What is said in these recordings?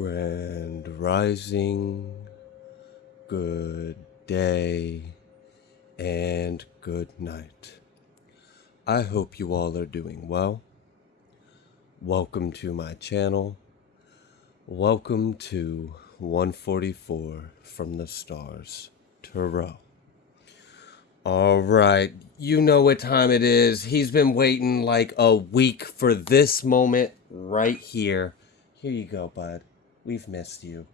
Grand Rising, good day, and good night. I hope you all are doing well. Welcome to my channel. Welcome to 144 from the Stars Tarot. Alright, you know what time it is. He's been waiting like a week for this moment right here. Here you go, bud. We've missed you.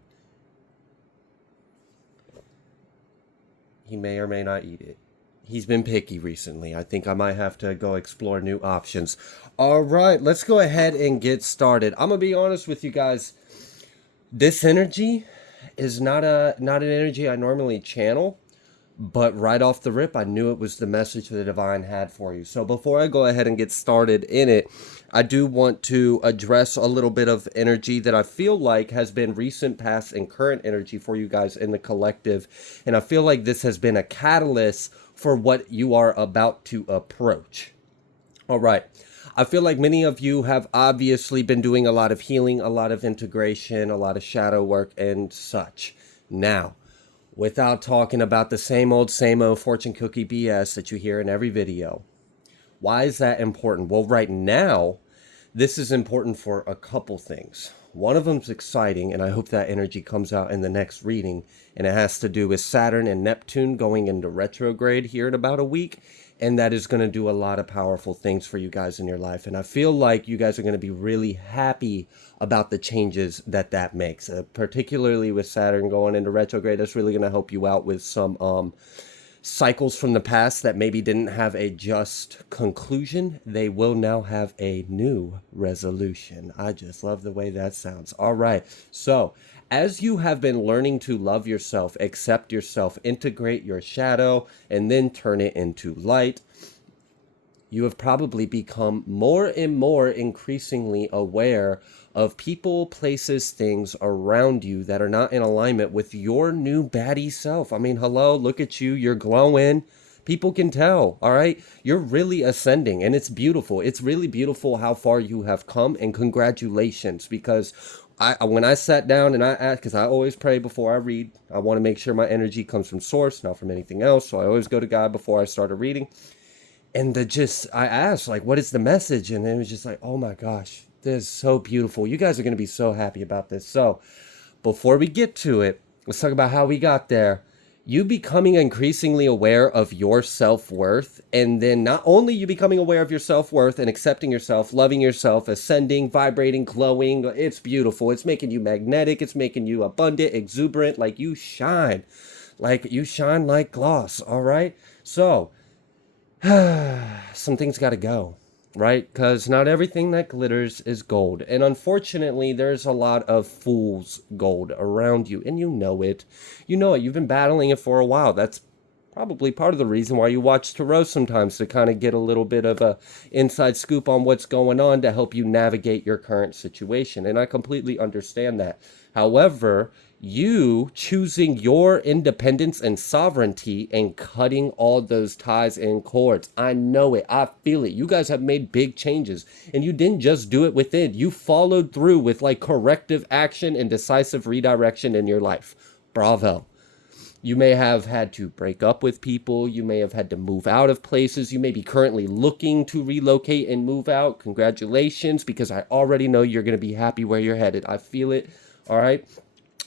He may or may not eat it. He's been picky recently. I think I might have to go explore new options. All right, let's go ahead and get started. I'm going to be honest with you guys. This energy is not an energy I normally channel. But right off the rip, I knew it was the message the divine had for you. So before I go ahead and get started in it, I do want to address a little bit of energy that I feel like has been recent, past, and current energy for you guys in the collective. And I feel like this has been a catalyst for what you are about to approach. All right. I feel like many of you have obviously been doing a lot of healing, a lot of integration, a lot of shadow work, and such. Now, without talking about the same old fortune cookie BS that you hear in every video. Why is that important? Well, right now, this is important for a couple things. One of them's exciting, and I hope that energy comes out in the next reading, and it has to do with Saturn and Neptune going into retrograde here in about a week, and that is going to do a lot of powerful things for you guys in your life. And I feel like you guys are going to be really happy about the changes that makes, particularly with Saturn going into retrograde. That's really going to help you out with some cycles from the past that maybe didn't have a just conclusion. They will now have a new resolution. I just love the way that sounds. All right. So as you have been learning to love yourself, accept yourself, integrate your shadow, and then turn it into light, you have probably become more and more increasingly aware of people, places, things around you that are not in alignment with your new baddie self. I mean, hello, look at you. You're glowing. People can tell, all right? You're really ascending, and it's beautiful. It's really beautiful how far you have come, and congratulations, because when I sat down and I asked, because I always pray before I read. I want to make sure my energy comes from source, not from anything else, so I always go to God before I start a reading. And I asked, like, what is the message? And it was just like, oh my gosh, this is so beautiful. You guys are going to be so happy about this. So before we get to it, let's talk about how we got there. You becoming increasingly aware of your self-worth, and then not only you becoming aware of your self-worth and accepting yourself, loving yourself, ascending, vibrating, glowing. It's beautiful. It's making you magnetic. It's making you abundant, exuberant, like you shine like gloss. All right. So some things got to go, right? Because not everything that glitters is gold. And unfortunately, there's a lot of fool's gold around you. And you know it. You know it. You've been battling it for a while. That's probably part of the reason why you watch tarot sometimes, to kind of get a little bit of a inside scoop on what's going on to help you navigate your current situation. And I completely understand that. However, you choosing your independence and sovereignty and cutting all those ties and cords. I know it. I feel it. You guys have made big changes, and you didn't just do it within. You followed through with like corrective action and decisive redirection in your life. Bravo. You may have had to break up with people. You may have had to move out of places. You may be currently looking to relocate and move out. Congratulations, because I already know you're going to be happy where you're headed. I feel it. All right.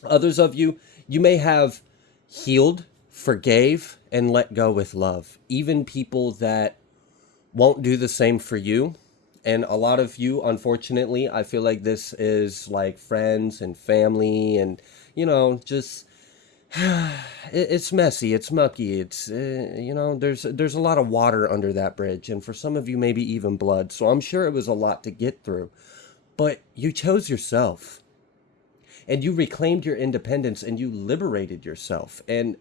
Others of you, you may have healed, forgave, and let go with love. Even people that won't do the same for you. And a lot of you, unfortunately, I feel like this is like friends and family and, just it's messy, it's mucky, it's there's a lot of water under that bridge, and for some of you maybe even blood. So I'm sure it was a lot to get through, but you chose yourself, and you reclaimed your independence, and you liberated yourself, and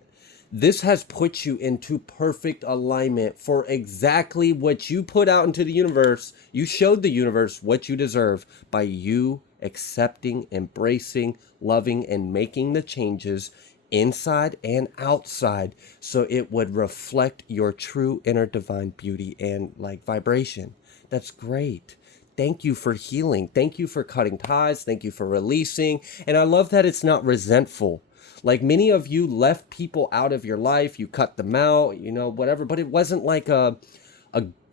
this has put you into perfect alignment for exactly what you put out into the universe. You showed the universe what you deserve by you accepting, embracing, loving, and making the changes inside and outside, so it would reflect your true inner divine beauty and like vibration. That's great. thank you for healing. Thank you for cutting ties. Thank you for releasing. And I love that it's not resentful. Like many of you left people out of your life, you cut them out, you know, whatever, but it wasn't like a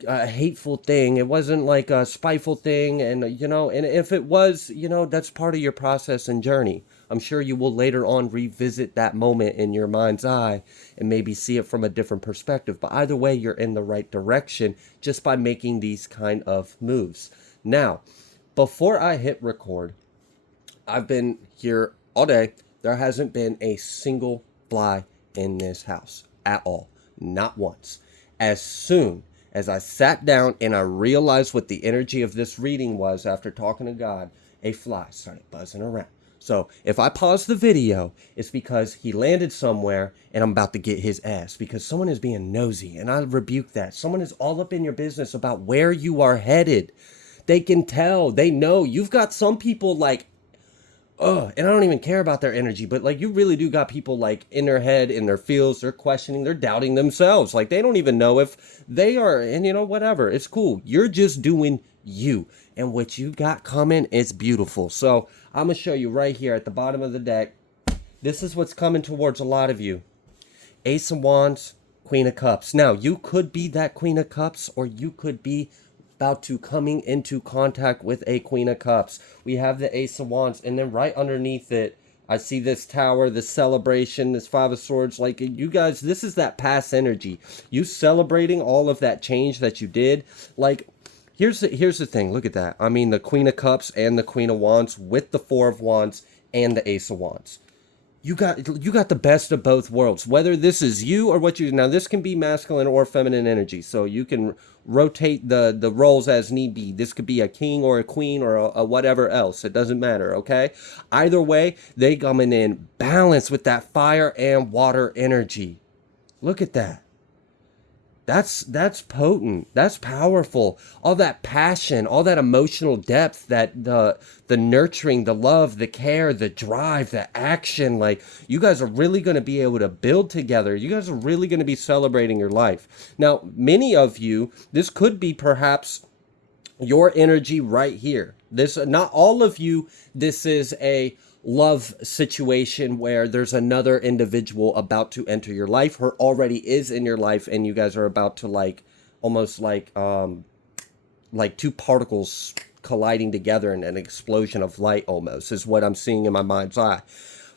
hateful thing. It wasn't like a spiteful thing. And, you know, and if it was, you know, that's part of your process and journey. I'm sure you will later on revisit that moment in your mind's eye and maybe see it from a different perspective. But either way, you're in the right direction just by making these kind of moves. Now, before I hit record, I've been here all day. There hasn't been a single fly in this house at all. Not once. As soon as I sat down and I realized what the energy of this reading was after talking to God, a fly started buzzing around. So if I pause the video, it's because he landed somewhere and I'm about to get his ass because someone is being nosy, and I rebuke that. Someone is all up in your business about where you are headed. They can tell. They know. You've got some people like, and I don't even care about their energy, but like you really do got people like in their head, in their feels, they're questioning, they're doubting themselves. Like they don't even know if they are, and you know, whatever. It's cool. You're just doing you. And what you got coming is beautiful. So I'm going to show you right here at the bottom of the deck. This is what's coming towards a lot of you. Ace of Wands, Queen of Cups. Now, you could be that Queen of Cups, or you could be about to coming into contact with a Queen of Cups. We have the Ace of Wands, and then right underneath it, I see this tower, this celebration, this Five of Swords. Like, you guys, this is that past energy. You celebrating all of that change that you did. Like, here's the thing. Look at that. I mean, the Queen of Cups and the Queen of Wands with the Four of Wands and the Ace of Wands. You got the best of both worlds. Whether this is you or what you... Now, this can be masculine or feminine energy, so you can rotate the roles as need be. This could be a king or a queen or a whatever else. It doesn't matter, okay? Either way, they coming in balance with that fire and water energy. Look at that. That's potent. That's powerful. All that passion, all that emotional depth, that the nurturing, the love, the care, the drive, the action. Like, you guys are really going to be able to build together. You guys are really going to be celebrating your life. Now, many of you, this could be perhaps your energy right here. This, not all of you, this is a love situation where there's another individual about to enter your life, or already is in your life, and you guys are about to like almost like two particles colliding together in an explosion of light, almost is what I'm seeing in my mind's eye.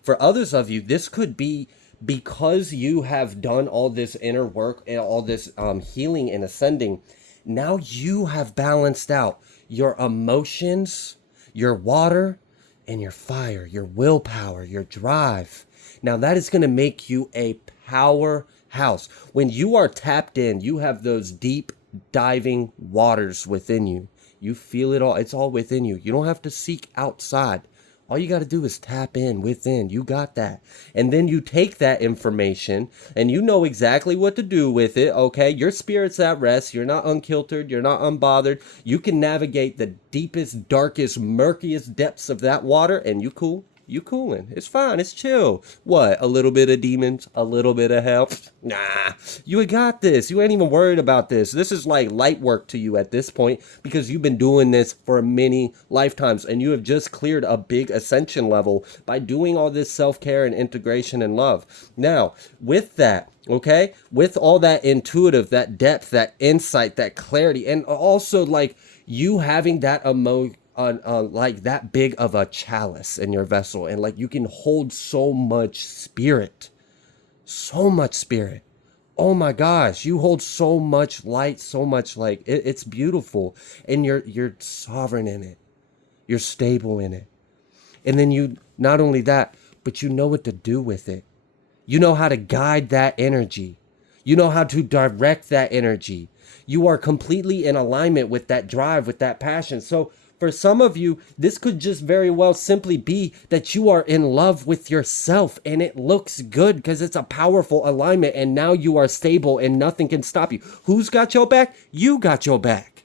For others of you, this could be because you have done all this inner work and all this healing and ascending. Now you have balanced out your emotions, your water, and your fire, your willpower, your drive. Now that is going to make you a powerhouse. When you are tapped in, you have those deep diving waters within you. You feel it all. It's all within you. You don't have to seek outside. All you got to do is tap in within. You got that. And then you take that information and you know exactly what to do with it, okay? Your spirit's at rest. You're not unkiltered. You're not unbothered. You can navigate the deepest, darkest, murkiest depths of that water, and you cool. You cooling. It's fine. It's chill. What? A little bit of demons? A little bit of hell? Nah. You got this. You ain't even worried about this. This is like light work to you at this point because you've been doing this for many lifetimes and you have just cleared a big ascension level by doing all this self-care and integration and love. Now, with that, okay, with all that intuitive, that depth, that insight, that clarity, and also like you having that like that big of a chalice in your vessel, and like you can hold so much spirit. Oh my gosh, you hold so much light, so much like it's beautiful, and you're sovereign in it. You're stable in it. And then you, not only that, but you know what to do with it. You know how to guide that energy. You know how to direct that energy. You are completely in alignment with that drive, with that passion. So for some of you, this could just very well simply be that you are in love with yourself and it looks good because it's a powerful alignment and now you are stable and nothing can stop you. Who's got your back? You got your back.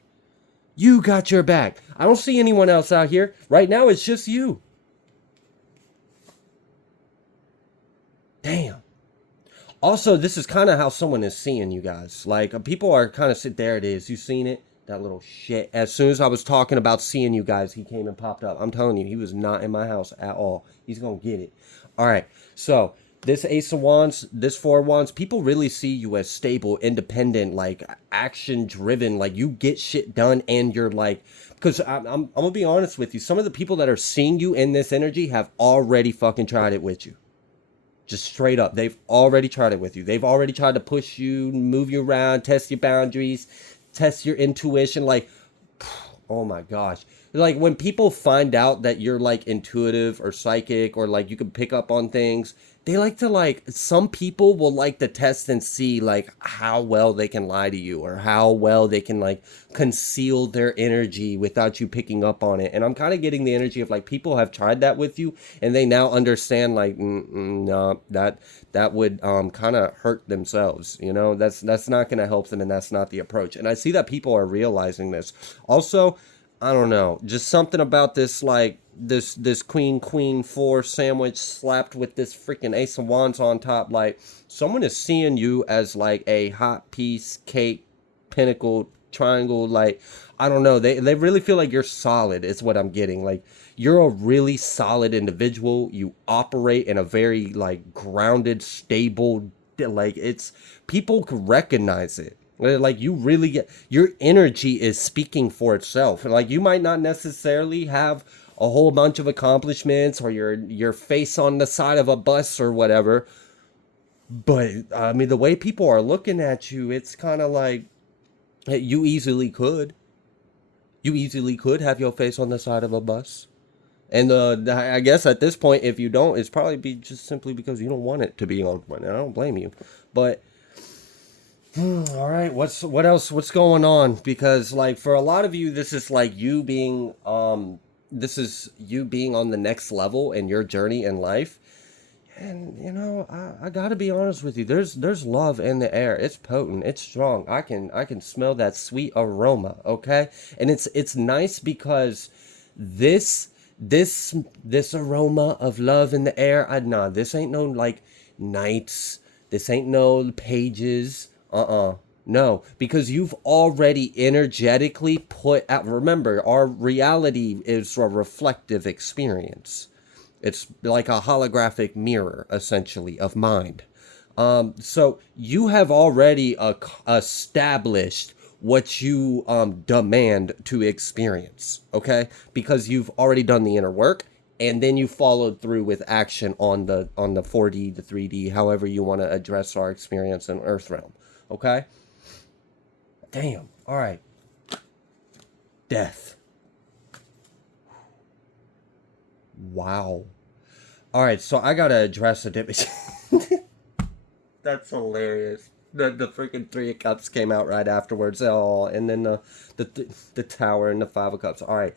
You got your back. I don't see anyone else out here. Right now, it's just you. Damn. Also, this is kind of how someone is seeing you guys. Like, people are kind of there it is. You seen it? That little shit. As soon as I was talking about seeing you guys, he came and popped up. I'm telling you, he was not in my house at all. He's gonna get it. All right. So this Ace of Wands, this Four of Wands, people really see you as stable, independent, like action driven. Like you get shit done, and you're like, because I'm gonna be honest with you. Some of the people that are seeing you in this energy have already fucking tried it with you. Just straight up. They've already tried it with you. They've already tried to push you, move you around, test your boundaries, test your intuition. Like, oh my gosh. Like when people find out that you're like intuitive or psychic or like you can pick up on things, they like to like, some people will like to test and see like how well they can lie to you or how well they can like conceal their energy without you picking up on it. And I'm kind of getting the energy of like people have tried that with you and they now understand like, no, that would kind of hurt themselves. You know, that's not going to help them, and that's not the approach. And I see that people are realizing this. Also, I don't know, just something about this like this queen four sandwich slapped with this freaking Ace of Wands on top. Like someone is seeing you as like a hot piece cake pinnacle triangle. Like I don't know, they really feel like you're solid is what I'm getting. Like you're a really solid individual. You operate in a very like grounded, stable, like it's, people can recognize it. Like you really get, your energy is speaking for itself. Like you might not necessarily have a whole bunch of accomplishments or your face on the side of a bus or whatever, but I mean the way people are looking at you, it's kind of like you easily could, have your face on the side of a bus. And I guess at this point, if you don't, it's probably be just simply because you don't want it to be on one. And I don't blame you, but all right, what else? What's going on? Because like for a lot of you, this is like you being this is you being on the next level in your journey in life. And you know, I gotta be honest with you. There's love in the air. It's potent. It's strong. I can smell that sweet aroma. Okay, and it's nice because this this aroma of love in the air. Nah, this ain't no like nights. This ain't no pages. No, because you've already energetically put out. Remember, our reality is a reflective experience. It's like a holographic mirror, essentially, of mind. So you have already established what you demand to experience, okay? Because you've already done the inner work, and then you followed through with action on the 4D, the 3D, however you want to address our experience in Earth realm, okay? Damn. All right. Death. Wow. All right, so I gotta address a different. That's hilarious. The freaking Three of Cups came out right afterwards. Oh, and then the Tower and the Five of Cups. All right.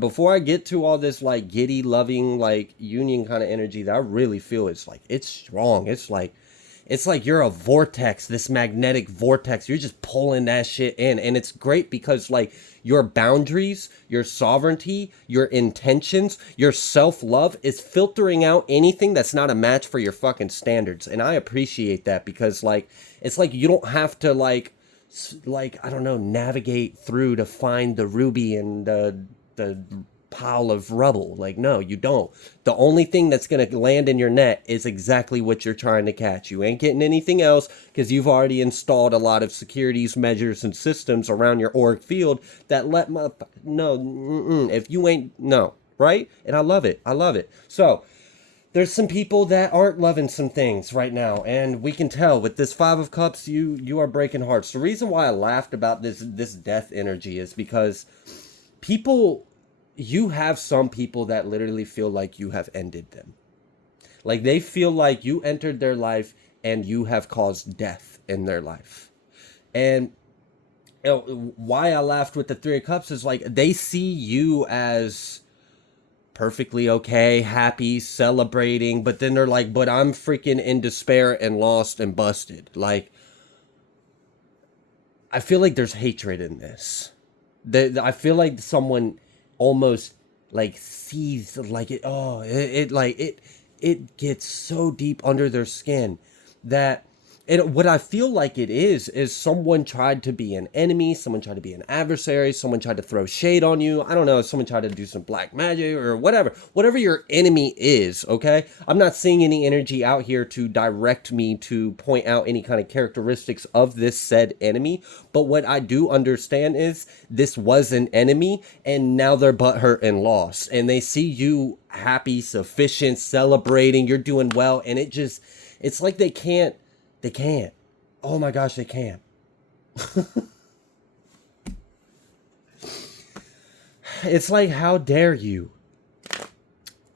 Before I get to all this like giddy, loving, like union kind of energy that I really feel, it's like it's strong. It's like you're a vortex, this magnetic vortex. You're just pulling that shit in. And it's great because like your boundaries, your sovereignty, your intentions, your self-love is filtering out anything that's not a match for your fucking standards. And I appreciate that because like, it's like you don't have to like, I don't know, navigate through to find the ruby and the pile of rubble. Like, no, you don't. The only thing that's going to land in your net is exactly what you're trying to catch. You ain't getting anything else because you've already installed a lot of securities measures and systems around your auric field that let no, if you ain't, no, right? And I love it. I love it. So there's some people that aren't loving some things right now, and we can tell with this Five of Cups, you are breaking hearts. The reason why I laughed about this death energy is because people, you have some people that literally feel like you have ended them. Like they feel like you entered their life and you have caused death in their life. And you know, why I laughed with the Three of Cups is like they see you as perfectly okay, happy, celebrating, but then they're like, but I'm freaking in despair and lost and busted. Like, I feel like there's hatred in this. I feel like someone almost like sees like it like it gets so deep under their skin that And what I feel like it is someone tried to be an enemy, someone tried to be an adversary, someone tried to throw shade on you. I don't know, someone tried to do some black magic or whatever. Whatever your enemy is, okay? I'm not seeing any energy out here to direct me to point out any kind of characteristics of this said enemy. But what I do understand is this was an enemy and now they're butthurt and lost. And they see you happy, sufficient, celebrating, you're doing well, and it's like they can't. They can't. Oh my gosh, they can't. It's like, how dare you?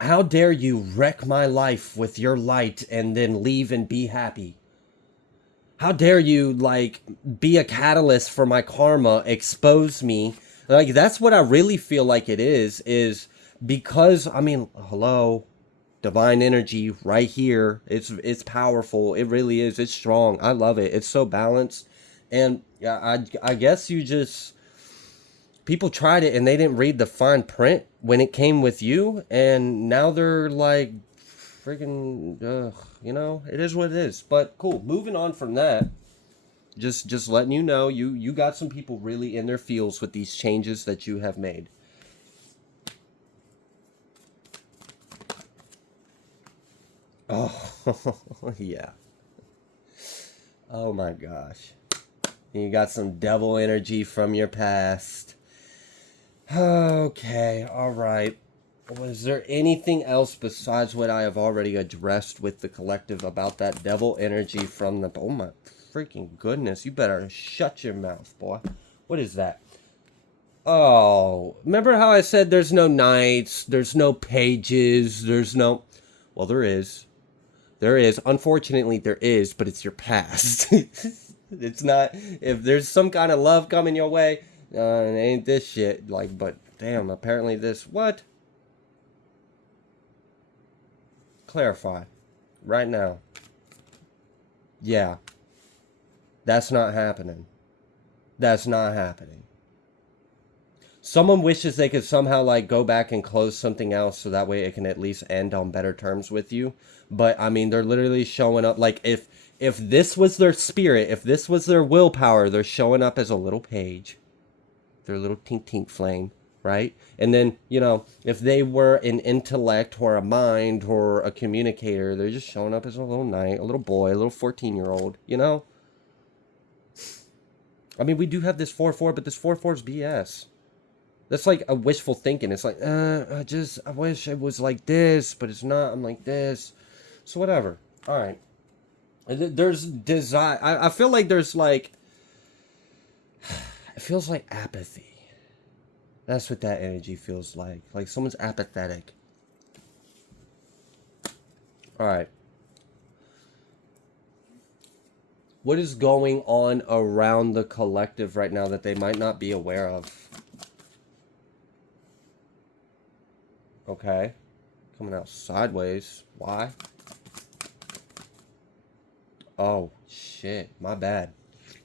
How dare you wreck my life with your light and then leave and be happy? How dare you, like, be a catalyst for my karma, expose me? Like, that's what I really feel like it is because, I mean, hello? Divine energy right here. It's powerful. It really is. It's strong. I love it. It's so balanced. And yeah, I guess you just, people tried it and they didn't read the fine print when it came with you, and now they're like freaking it is what it is. But cool. Moving on from that. Just letting you know, you got some people really in their feels with these changes that you have made. Oh, yeah. Oh my gosh. You got some devil energy from your past. Okay, alright. Was there anything else besides what I have already addressed with the collective about that devil energy from the... Oh my freaking goodness. You better shut your mouth, boy. What is that? Oh, remember how I said there's no nights, there's no pages, there's no... Well, there is. There is. Unfortunately, there is, but it's your past. It's not... If there's some kind of love coming your way, it ain't this shit. Like, but damn, apparently this... What? Clarify. Right now. Yeah. That's not happening. That's not happening. Someone wishes they could somehow, like, go back and close something else so that way it can at least end on better terms with you. But, I mean, they're literally showing up, like, if this was their spirit, if this was their willpower, they're showing up as a little page. Their little tink-tink flame, right? And then, you know, if they were an intellect or a mind or a communicator, they're just showing up as a little knight, a little boy, a little 14-year-old, you know? I mean, we do have this 4-4, but this 4-4 is BS. That's like a wishful thinking. It's like, I wish it was like this, but it's not. I'm like this. So whatever. All right. There's desire. I feel like there's like, it feels like apathy. That's what that energy feels like. Like someone's apathetic. All right. What is going on around the collective right now that they might not be aware of? Okay. Coming out sideways. Why? Oh, shit. My bad.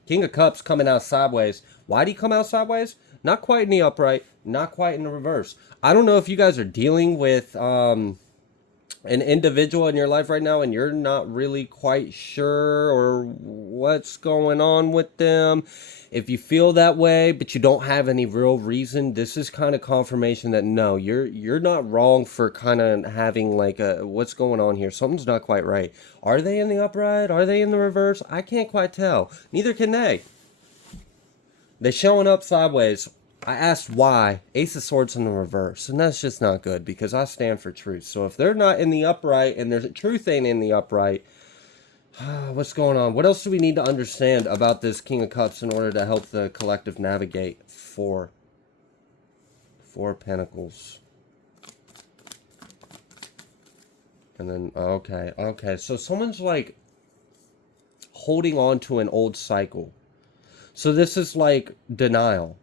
King of Cups coming out sideways. Why did he come out sideways? Not quite in the upright. Not quite in the reverse. I don't know if you guys are dealing with an individual in your life right now and you're not really quite sure or what's going on with them. If you feel that way, but you don't have any real reason, this is kind of confirmation that no, you're not wrong for kind of having like a, what's going on here? Something's not quite right. Are they in the upright? Are they in the reverse? I can't quite tell. Neither can they. They're showing up sideways. I asked why. Ace of Swords in the reverse. And that's just not good because I stand for truth. So if they're not in the upright and there's truth ain't in the upright, what's going on? What else do we need to understand about this King of Cups in order to help the collective navigate? Four Pentacles. And then, okay. So someone's like holding on to an old cycle. So this is like denial.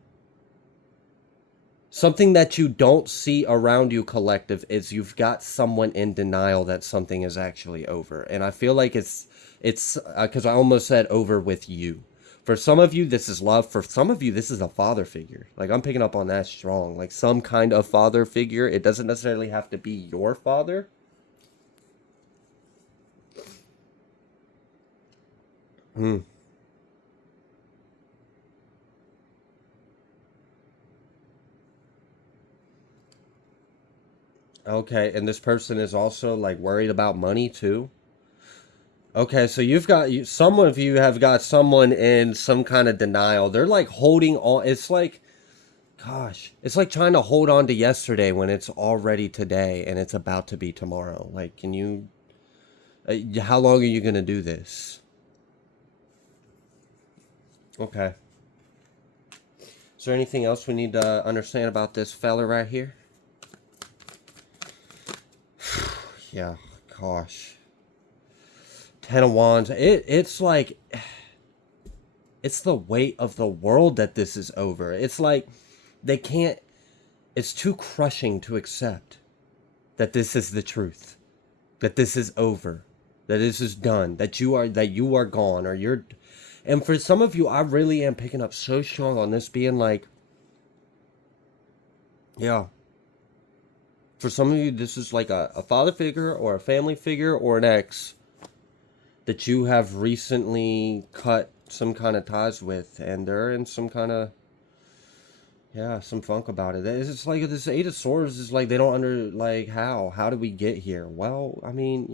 Something that you don't see around you, collective, is you've got someone in denial that something is actually over. And I feel like it's because I almost said over with you. For some of you, this is love. For some of you, this is a father figure. Like, I'm picking up on that strong. Like, some kind of father figure. It doesn't necessarily have to be your father. Hmm. Okay, and this person is also like worried about money too. Okay, so you've got some of you have got someone in some kind of denial. They're like holding on. It's like, gosh, it's like trying to hold on to yesterday when it's already today and it's about to be tomorrow. Like, can you? How long are you gonna do this? Okay. Is there anything else we need to understand about this fella right here? Yeah, gosh. Ten of Wands. It's like it's the weight of the world that this is over. It's like they can't. It's too crushing to accept that this is the truth, that this is over, that this is done, that you are gone, or you're. And for some of you, I really am picking up so strong on this being like, yeah. For some of you, this is like a father figure or a family figure or an ex that you have recently cut some kind of ties with, and they're in some kind of, yeah, some funk about it. It's like this Eight of Swords is like they don't like how did we get here? Well, I mean,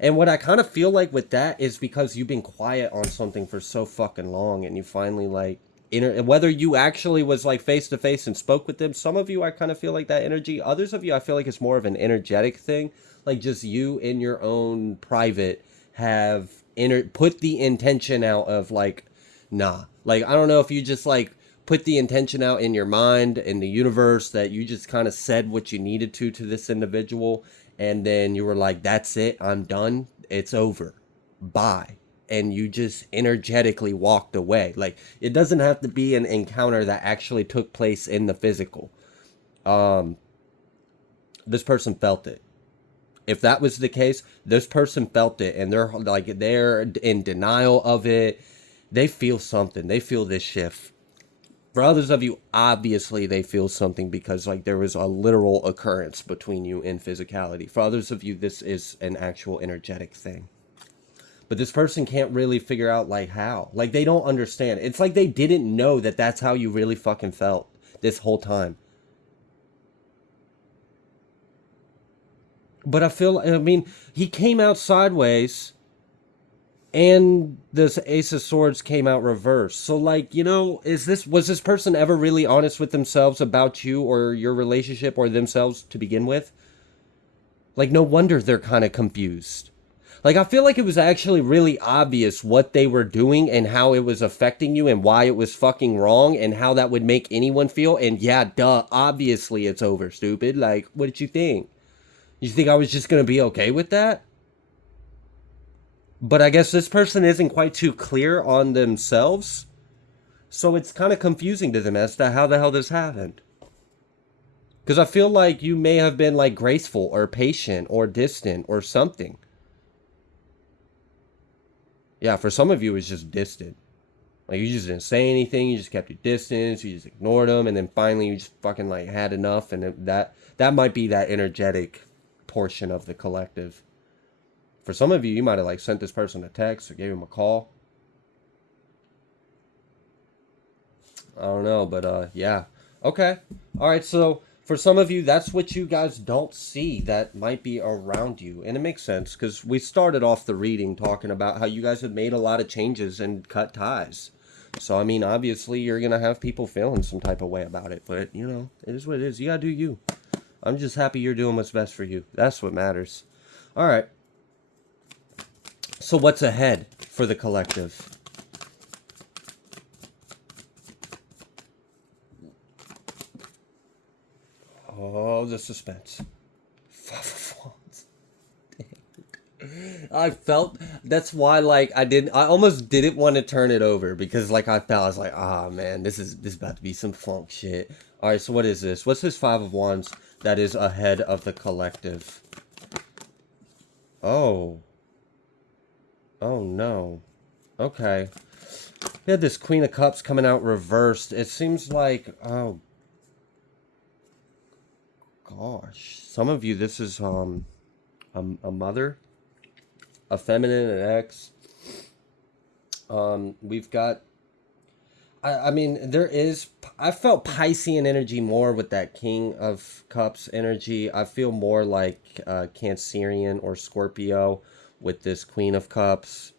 and what I kind of feel like with that is because you've been quiet on something for so fucking long, and you finally like whether you actually was like face to face and spoke with them. Some of you I kind of feel like that energy. Others of you I feel like it's more of an energetic thing, like just you in your own private have put the intention out of like, nah. Like I don't know if you just like put the intention out in your mind in the universe that you just kind of said what you needed to this individual, and then you were like, that's it, I'm done, it's over, bye, and you just energetically walked away. Like it doesn't have to be an encounter that actually took place in the physical. um this person felt it. If that was the case, this person felt it, and they're in denial of it. They feel something, they feel this shift. For others of you, obviously they feel something because like there was a literal occurrence between you in physicality. For others of you, this is an actual energetic thing. But this person can't really figure out like how. Like they don't understand. It's like they didn't know that that's how you really fucking felt this whole time. But I mean, he came out sideways and this Ace of Swords came out reversed. So like, was this person ever really honest with themselves about you or your relationship or themselves to begin with? Like no wonder they're kind of confused. Like I feel like it was actually really obvious what they were doing and how it was affecting you and why it was fucking wrong and how that would make anyone feel. And yeah, duh, obviously it's over, stupid. Like, what did you think? You think I was just gonna be okay with that? But I guess this person isn't quite too clear on themselves. So it's kind of confusing to them as to how the hell this happened. Because I feel like you may have been like graceful or patient or distant or something. Yeah, for some of you, it's just distant. Like you just didn't say anything. You just kept your distance. You just ignored them, and then finally you just fucking like had enough. And that might be that energetic portion of the collective. For some of you, you might have like sent this person a text or gave him a call. I don't know, but yeah. Okay. All right. So for some of you, that's what you guys don't see that might be around you, and it makes sense because we started off the reading talking about how you guys have made a lot of changes and cut ties. So I mean, obviously, you're gonna have people feeling some type of way about it, but it is what it is. You gotta do you. I'm just happy you're doing what's best for you. That's what matters. All right. So what's ahead for the collective? Oh, the suspense. Five of Wands. I felt that's why like I almost didn't want to turn it over because like I was like, ah man, this is about to be some funk shit. All right, so what is this? What's this Five of Wands that is ahead of the collective? Oh. Oh no. Okay. We had this Queen of Cups coming out reversed. It seems like, oh gosh, some of you, this is a mother, a feminine, an ex. We've got, I mean, there is, I felt Piscean energy more with that King of Cups energy. I feel more like Cancerian or Scorpio with this Queen of Cups.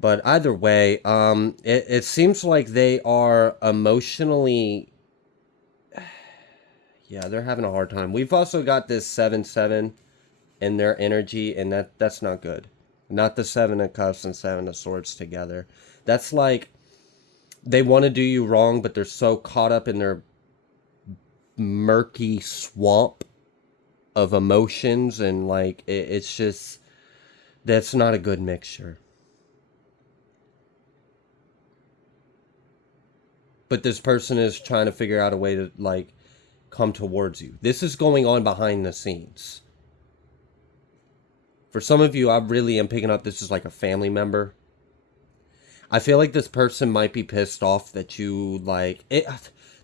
But either way, it seems like they are emotionally, yeah, they're having a hard time. We've also got this 7-7 in their energy, and that's not good. Not the Seven of Cups and Seven of Swords together. That's like they want to do you wrong, but they're so caught up in their murky swamp of emotions, and like it's just that's not a good mixture. But this person is trying to figure out a way to like come towards you. This is going on behind the scenes. For some of you, I really am picking up this is like a family member. I feel like this person might be pissed off that you like it.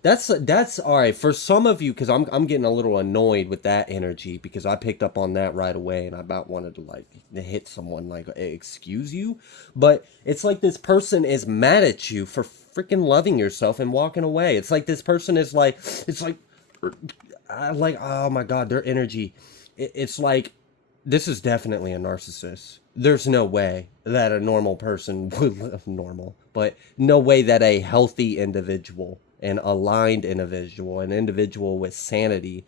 That's all right for some of you, because I'm getting a little annoyed with that energy, because I picked up on that right away and I about wanted to like hit someone like, excuse you, but it's like this person is mad at you for freaking loving yourself and walking away. It's like this person is like, it's like I like, oh my god, their energy. It's like this is definitely a narcissist. There's no way that a normal person would live normal, but no way that a healthy individual, an aligned individual, an individual with sanity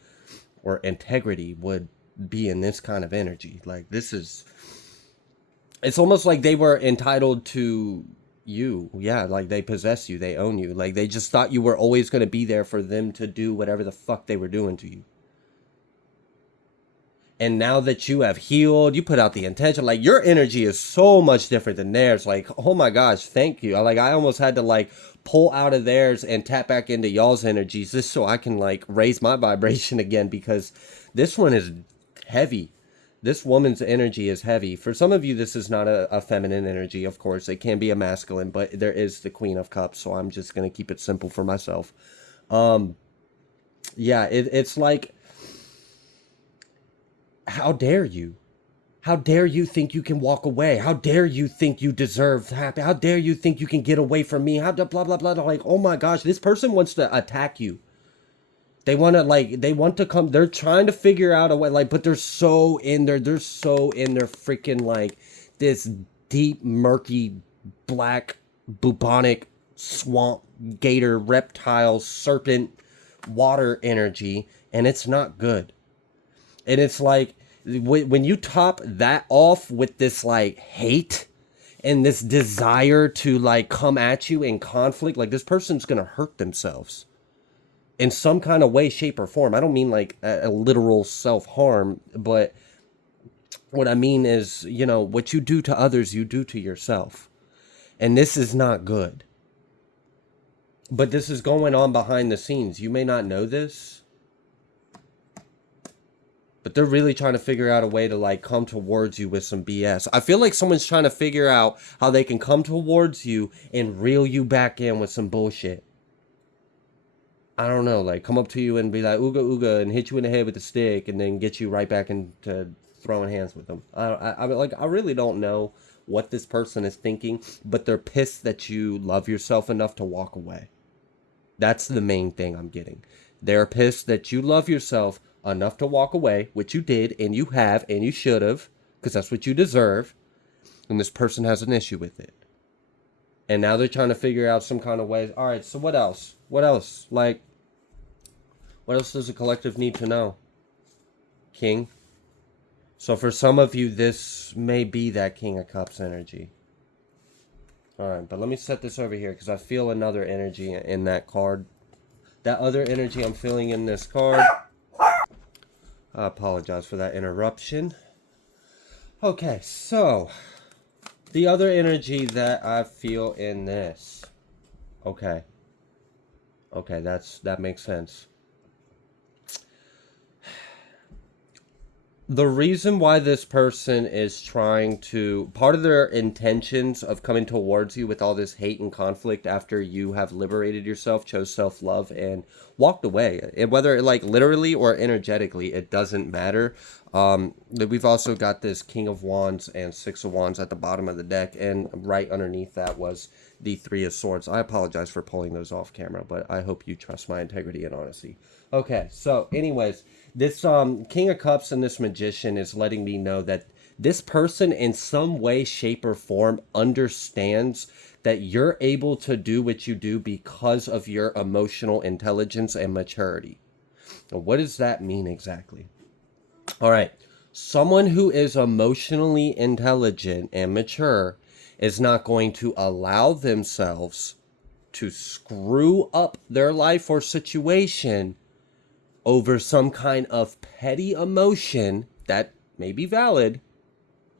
or integrity would be in this kind of energy. Like this is, it's almost like they were entitled to you. Yeah, like they possess you, they own you. Like they just thought you were always going to be there for them to do whatever the fuck they were doing to you. And now that you have healed, you put out the intention, like your energy is so much different than theirs. Like, oh my gosh, thank you. I almost had to like pull out of theirs and tap back into y'all's energies just so I can like raise my vibration again, because this one is heavy. This woman's energy is heavy. For some of you, this is not a feminine energy, of course. It can be a masculine, but there is the Queen of Cups, so I'm just going to keep it simple for myself. Yeah, it's like, how dare you? How dare you think you can walk away? How dare you think you deserve happy? How dare you think you can get away from me? How blah blah blah. Like, oh my gosh, this person wants to attack you. They want to like, they want to come. They're trying to figure out a way. Like, but they're so in there. They're so in their freaking like this deep, murky, black, bubonic swamp, gator, reptile, serpent, water energy, and it's not good. And it's like when you top that off with this like hate and this desire to like come at you in conflict, like this person's gonna hurt themselves in some kind of way, shape, or form. I don't mean like a literal self-harm, but what I mean is, you know, what you do to others, you do to yourself. And this is not good. But this is going on behind the scenes. You may not know this, but they're really trying to figure out a way to like come towards you with some BS. I feel like someone's trying to figure out how they can come towards you and reel you back in with some bullshit. I don't know, like come up to you and be like ooga ooga and hit you in the head with a stick and then get you right back into throwing hands with them. I really don't know what this person is thinking, but they're pissed that you love yourself enough to walk away. That's the main thing I'm getting. They're pissed that you love yourself enough to walk away, which you did, and you have, and you should have, because that's what you deserve, and this person has an issue with it. And now they're trying to figure out some kind of ways. All right, so what else? What else? Like, what else does the collective need to know? King? So for some of you, this may be that King of Cups energy. All right, but let me set this over here, because I feel another energy in that card. That other energy I'm feeling in this card. I apologize for that interruption. Okay, so the other energy that I feel in this. Okay, that makes sense. The reason why this person is trying to, part of their intentions of coming towards you with all this hate and conflict after you have liberated yourself, chose self-love, and walked away, and whether like literally or energetically, it doesn't matter. We've also got this King of Wands and Six of Wands at the bottom of the deck, and right underneath that was the Three of Swords. I apologize for pulling those off camera, but I hope you trust my integrity and honesty. Okay, so anyways, this King of Cups and this Magician is letting me know that this person in some way, shape, or form understands that you're able to do what you do because of your emotional intelligence and maturity. Now, what does that mean exactly? All right. Someone who is emotionally intelligent and mature is not going to allow themselves to screw up their life or situation over some kind of petty emotion that may be valid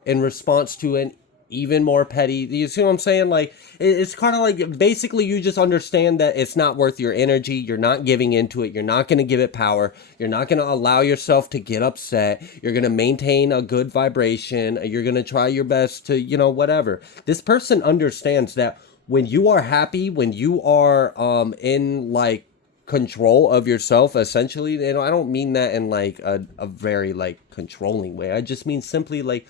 in response to an even more petty. You see what I'm saying? Like, it's kind of like basically you just understand that it's not worth your energy. You're not giving into it. You're not going to give it power. You're not going to allow yourself to get upset. You're going to maintain a good vibration. You're going to try your best to, whatever. This person understands that when you are happy, when you are in like control of yourself, essentially, I don't mean that in like a very like controlling way. I just mean simply like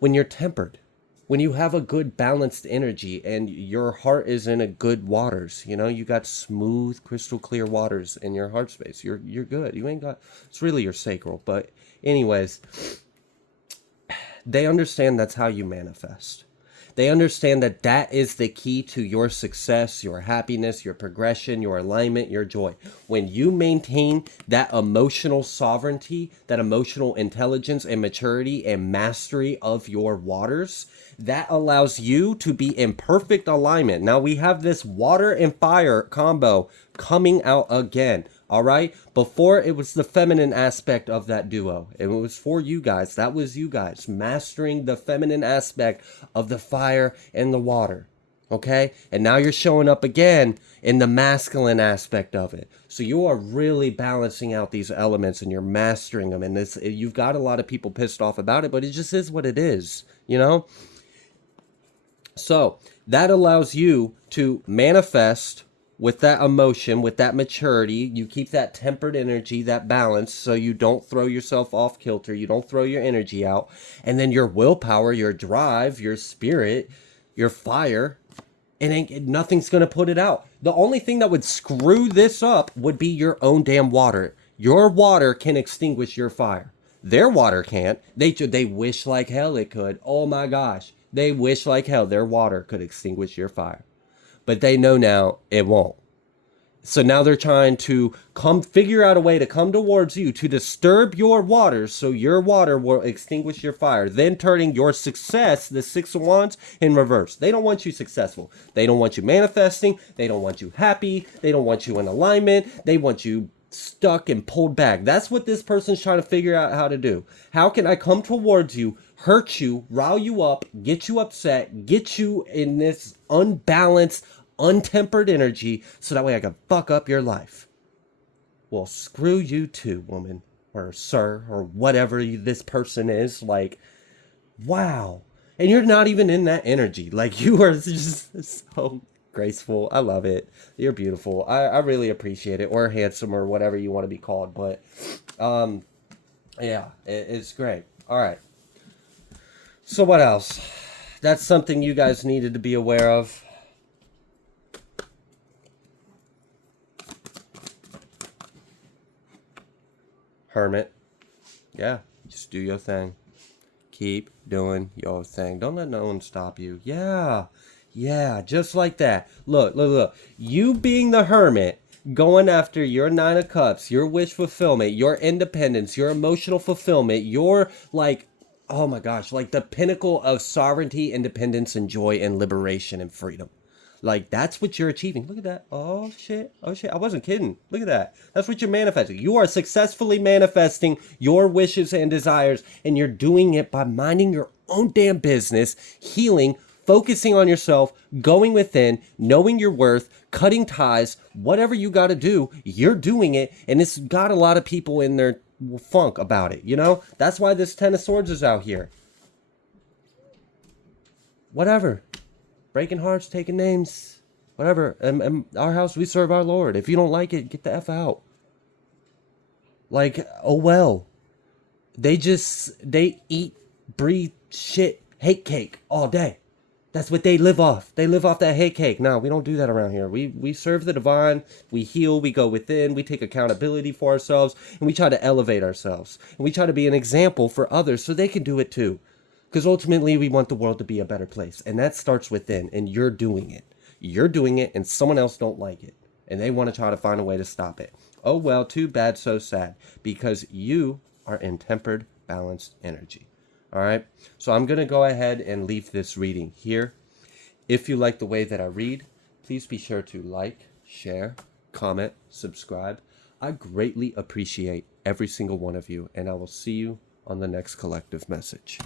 when you're tempered, when you have a good balanced energy and your heart is in a good waters, you got smooth, crystal clear waters in your heart space. You're good. You ain't got, it's really your sacral. But anyways, they understand that's how you manifest. They understand that that is the key to your success, your happiness, your progression, your alignment, your joy. When you maintain that emotional sovereignty, that emotional intelligence and maturity and mastery of your waters, that allows you to be in perfect alignment. Now we have this water and fire combo coming out again. All right. Before it was the feminine aspect of that duo. It was for you guys. That was you guys mastering the feminine aspect of the fire and the water. Okay. And now you're showing up again in the masculine aspect of it. So you are really balancing out these elements and you're mastering them. And this, you've got a lot of people pissed off about it, but it just is what it is, So that allows you to manifest with that emotion, with that maturity. You keep that tempered energy, that balance, so you don't throw yourself off kilter. You don't throw your energy out. And then your willpower, your drive, your spirit, your fire, nothing's going to put it out. The only thing that would screw this up would be your own damn water. Your water can extinguish your fire. Their water can't. They wish like hell it could. Oh my gosh. They wish like hell their water could extinguish your fire. But they know now it won't. So now they're trying to figure out a way to come towards you to disturb your waters so your water will extinguish your fire, then turning your success, the Six of Wands, in reverse. They don't want you successful. They don't want you manifesting. They don't want you happy. They don't want you in alignment. They want you stuck and pulled back. That's what this person's trying to figure out how to do. How can I come towards you, hurt you, rile you up, get you upset, get you in this unbalanced, untempered energy so that way I can fuck up your life? Well, screw you too, woman or sir or whatever this person is. Like, wow. And you're not even in that energy. Like, you are just so graceful. I love it. You're beautiful. I really appreciate it. Or handsome or whatever you want to be called. But yeah, it's great. All right. So what else? That's something you guys needed to be aware of. Hermit. Yeah, just do your thing. Keep doing your thing. Don't let no one stop you. Yeah, just like that. Look. You being the hermit, going after your Nine of Cups, your wish fulfillment, your independence, your emotional fulfillment, your like, oh my gosh, like the pinnacle of sovereignty, independence, and joy, and liberation and freedom. Like, that's what you're achieving. Look at that. Oh, shit. I wasn't kidding. Look at that. That's what you're manifesting. You are successfully manifesting your wishes and desires, and you're doing it by minding your own damn business, healing, focusing on yourself, going within, knowing your worth, cutting ties, whatever you got to do, you're doing it. And it's got a lot of people in their funk about it, you know? That's why this Ten of Swords is out here. Whatever. Breaking hearts, taking names, whatever. And our house, we serve our Lord. If you don't like it, get the F out. Like, oh well. They eat, breathe, shit, hate cake all day. That's what they live off. They live off that hate cake. No, we don't do that around here. We serve the divine. We heal. We go within. We take accountability for ourselves. And we try to elevate ourselves. And we try to be an example for others so they can do it too. Because ultimately, we want the world to be a better place. And that starts within. And you're doing it. You're doing it and someone else don't like it. And they want to try to find a way to stop it. Oh, well, too bad, so sad. Because you are in tempered, balanced energy. All right? So I'm going to go ahead and leave this reading here. If you like the way that I read, please be sure to like, share, comment, subscribe. I greatly appreciate every single one of you. And I will see you on the next collective message.